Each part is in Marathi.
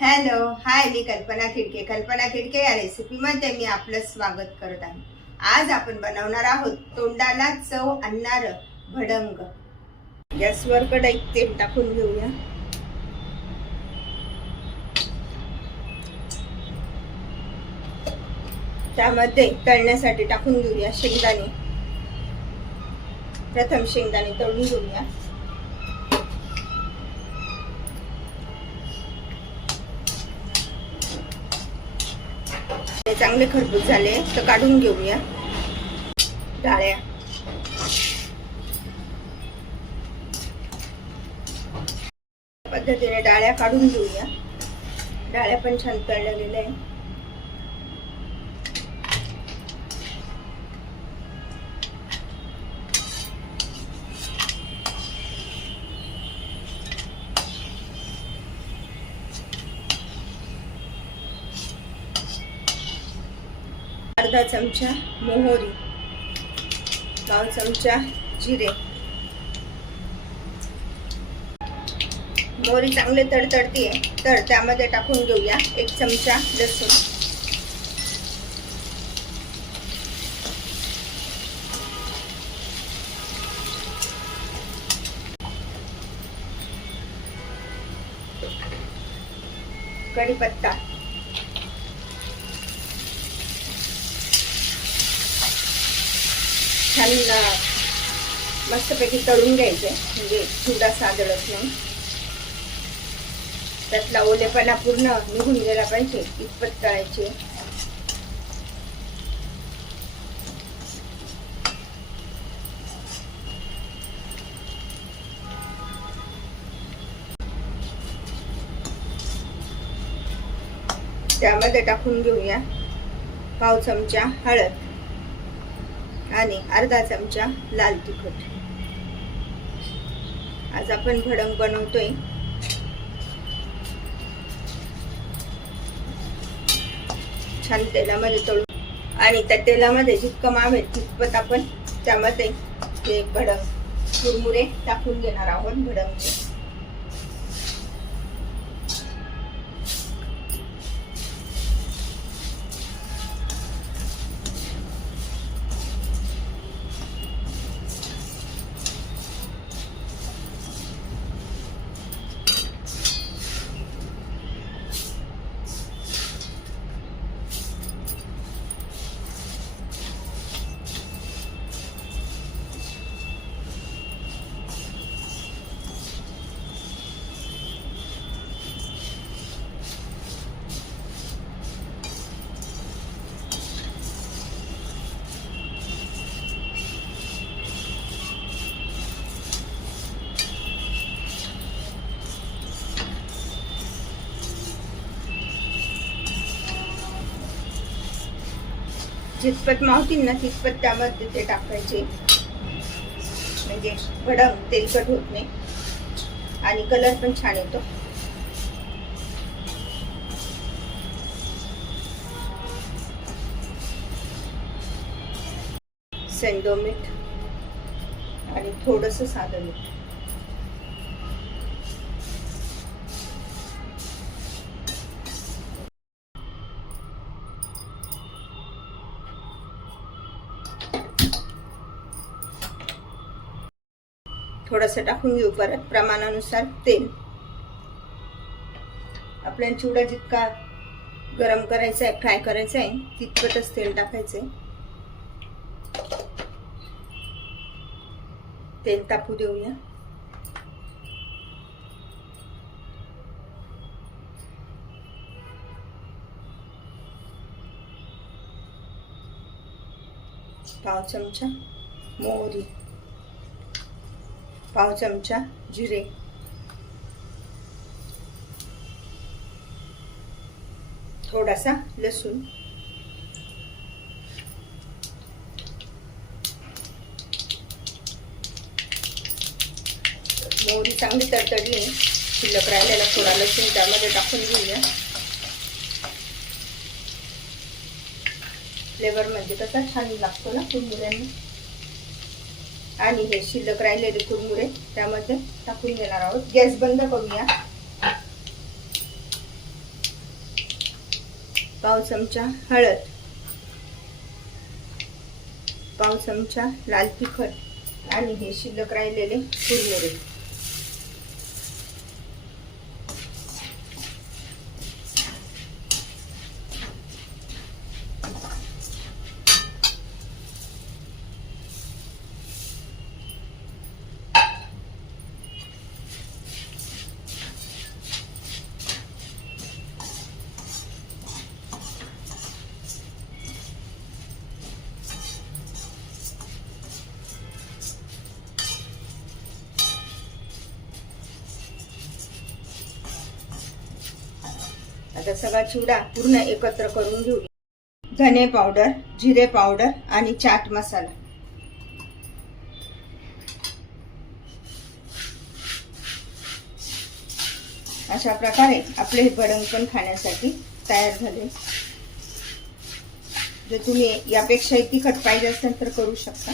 हॅलो हाय मी कल्पना खिडके कल्पना खिडके या रेसिपीमध्ये मी आपलं स्वागत करत आहे. आज आपण बनवणार आहोत तोंडाला चव आणणार भडंग. गॅसवर कडाई तेल टाकून घेऊया. त्यामध्ये तळण्यासाठी टाकून घेऊया शेंगदाणे. प्रथम शेंगदाणे तळून घेऊया. चांगले खरबूज झाले तर काढून घेऊया. डाळ्या. पद्धतीने डाळ्या काढून घेऊया. डाळ्या पण छान तळल्या गेल्या आहे अर्धा चमचा मोहरी पाव चमचा जिरे. मोहरी चांगले तडतडतीये तर त्यामध्ये टाकून घेऊया एक चमचा लसूण. कढीपत्ता. छान मस्तपैकी तळून घ्यायचे. म्हणजे चुडा सादळत नाही त्यातला ओलेपणा पूर्ण निघून गेला पाहिजे इतपत तळायचे. त्यामध्ये टाकून घेऊया पाव चमचा हळद. आणि अर्धा चमचा लाल तिखट. आज आपण भडंग बनवतोय. छान तेलामध्ये तळून. आणि त्या तेलामध्ये जितकं मावेल तितपत आपण त्यामध्ये ते भडंग कुरमुरे टाकून घेणार आहोत भडंगचे. जितपत मावतील ना तितपत त्यामध्ये ते टाकायचे. म्हणजे भडंग तेलकट होत नाही. आणि कलर पण छान येतो. सेंडो मीठ आणि थोडस साधं मीठ. थोडंसं टाकून घेऊ परत प्रमाणानुसार तेल. आपल्याला चिवडा जितका गरम करायचा आहे फ्राय करायचा आहे तितपतच तेल टाकायचं तेल तापू देऊया. पाव चमचा मोहरी. पाव चमचा जिरे. थोडासा लसूण. मोहरी चांगली तडतडली शिल्लक राहिलेला थोडा लसूण त्यामध्ये टाकून घेऊया. फ्लेवर म्हणजे कसा छान लागतो ना कुरमुऱ्यांनी आणि हे शिल्लक राहिलेले कुरमुरे त्यामध्ये टाकून देणार आहोत. गॅस बंद करूया. पाव चमचा हळद. पाव चमचा लाल तिखट. आणि हे शिल्लक राहिलेले कुरमुरे आता सगळा चिवडा पूर्ण एकत्र करून घेऊ. धने पावडर जिरे पावडर आणि चाट मसाला. अशा प्रकारे आपले हे भडंग पण खाण्यासाठी तयार झाले. जर तुम्ही यापेक्षा तिखट पाहिजे असेल तर करू शकता.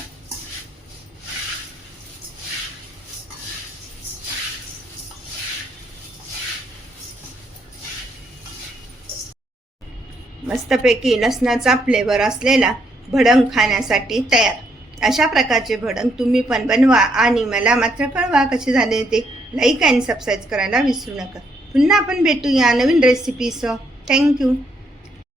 मस्तपैकी लसणाचा फ्लेवर असलेला भडंग खाण्यासाठी तयार. अशा प्रकारचे भडंग तुम्ही पण बनवा आणि मला मात्र कळवा कसे झाले ते. लाईक आणि सबस्क्राईब करायला विसरू नका. पुन्हा आपण भेटूया नवीन रेसिपीसह थँक्यू